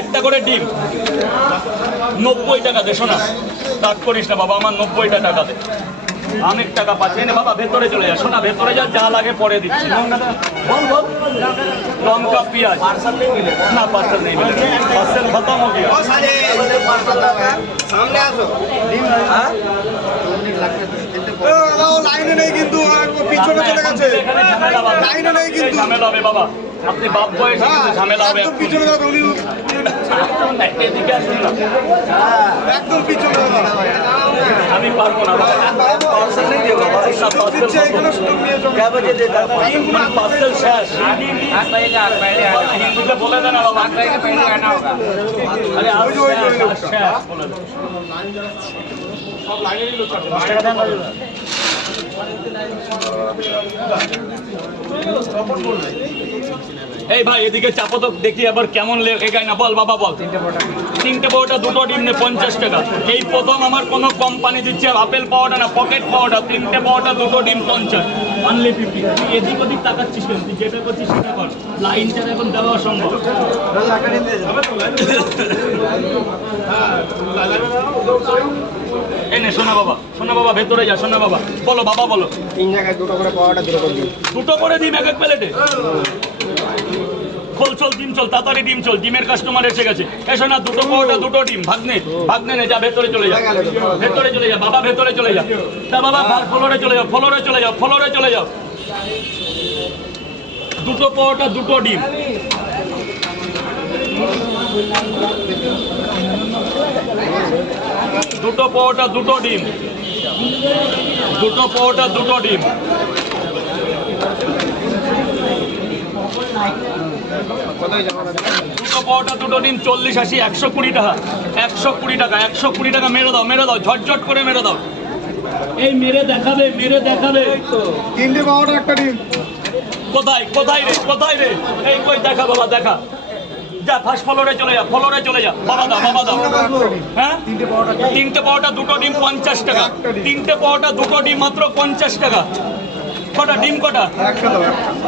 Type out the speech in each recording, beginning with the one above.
একটা করে ডিম। নব্বই টাকা দে শোনা। তার করিস না বাবা আমার নব্বইটা টাকা দে। অনেক টাকা পাচ্ছি। না বাবা ভেতরে চলে যা শোনা ভেতরে যা যা লাগে পরে দিচ্ছি। লঙ্কা পিঁয়াজ। না পার্সেল নেই পার্সেল খতম হো হ্যাঁ? লাইনে নেই কিন্তু। লাইনে নেই কিন্তু। হবে বাবা। আপনি বাপ বয়সে হ্যাঁ, ঝামেলা হবে একদম পিছনে দাও উনি এদিকে আসুন না। একদম পিছনে দাও আমি পারব না দিয়ে বাবা না পার্সেল শেষ। বলে দেন আরে ওই ওই যে, বলে দেন। এই ভাই এদিকে চাপো তো দেখি আবার কেমন এগায় না বল বাবা বল। তিনটে পাওয়াটা দুটো ডিম নে পঞ্চাশ টাকা। এই প্রথম আমার কোনো কোম্পানি দিচ্ছে আপেল পাওয়াটা না পকেট পাওয়াটা তিনটে পাওয়াটা দুটো ডিম পঞ্চাশ। অনলি ফিফটি তুই এদিক ওদিক তাকাচ্ছিস কেন? তুই যেটা করছিস সেটা কর। লাইনটা এখন দেওয়া অসম্ভব এই নে সোনা বাবা সোনা বাবা ভেতরে যা সোনা বাবা। বলো বাবা বলো। তিন জায়গায় দুটো করে পাওয়াটা দুটো করে দিন। দুটো করে ডিম এক এক প্লেটে। খোল চল ডিম চল তাড়াতাড়ি ডিম চল ডিমের কাস্টমার এসে গেছে। এসো না দুটো পাওয়াটা দুটো ডিম ভাগ্নে ভাগ্নে নে যা ভেতরে চলে যা। ভেতরে চলে যা বাবা ভেতরে চলে যা। তা বাবা ফ্লোরে চলে যাও ফ্লোরে চলে যাও ফ্লোরে চলে যাও। দুটো পাওয়াটা দুটো ডিম। দুটো পাওয়াটা দুটো ডিম। দুটো পাওয়াটা দুটো ডিম। দুটো পাওয়াটা দুটো ডিম চল্লিশ আশি একশো কুড়ি টাকা। একশো কুড়ি টাকা একশো কুড়ি টাকা মেরে দাও মেরে দাও ঝটঝট করে মেরে দাও। এই মেরে দেখাবে মেরে দেখাবে। তিনটে পাওয়াটা একটা ডিম। কোথায় কোথায় রে কোথায় রে? এই কই দেখা বাবা দেখা। যা ফার্স্ট ফলোরে চলে যা ফলোরে চলে যা। বাবা দা বাবা দা। হ্যাঁ? তিনটে পাওয়াটা দুটো ডিম পঞ্চাশ টাকা। তিনটে পাওয়াটা দুটো ডিম মাত্র পঞ্চাশ টাকা। কটা? ডিম কটা?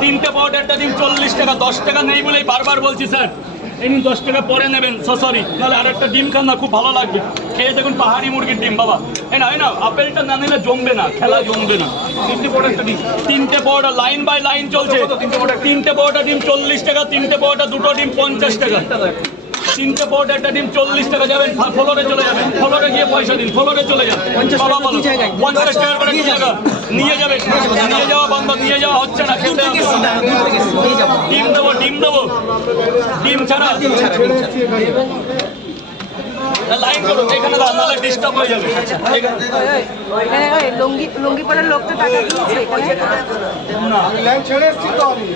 তিনটে পাউডারটা দিন চল্লিশ টাকা দশ টাকা নেই বলেই বারবার বলছি স্যার। এই নিন দশ টাকা পরে নেবেন সরি তাহলে আর একটা ডিম খান না খুব ভালো লাগবে। খেয়ে দেখুন পাহাড়ি মুরগির ডিম বাবা। এই না এই না আপেলটা না নিলে জমবে না খেলা জমবে না। তিনটে পাউডারটা ডিম। তিনটে পাউডার লাইন বাই লাইন চলছে। তিনটে পাউডার ডিম চল্লিশ টাকা তিনটে পাউডার দুটো ডিম পঞ্চাশ টাকা। তিনটে পাউডার একটা ডিম। চল্লিশ টাকা যাবেন ফ্লোরে চলে যাবেন। ফ্লোরে গিয়ে পয়সা দিন ফ্লোরে চলে যান। বলো পঞ্চাশ টাকা করে কি টাকা নিয়ে যাবে। নিয়ে যাওয়া বন্ধ নিয়ে যাওয়া হচ্ছে না। খেতে ডিম দেবো ডিম দেবো। ডিম ছাড়া? লাইন করো এখানে দাও নাহলে ডিস্টার্ব হয়ে যাবে। লুঙ্গি লুঙ্গি পরে লোকটা টাকা দিয়েছে এখানে। না লাইন ছেড়ে এসছি তো আমি।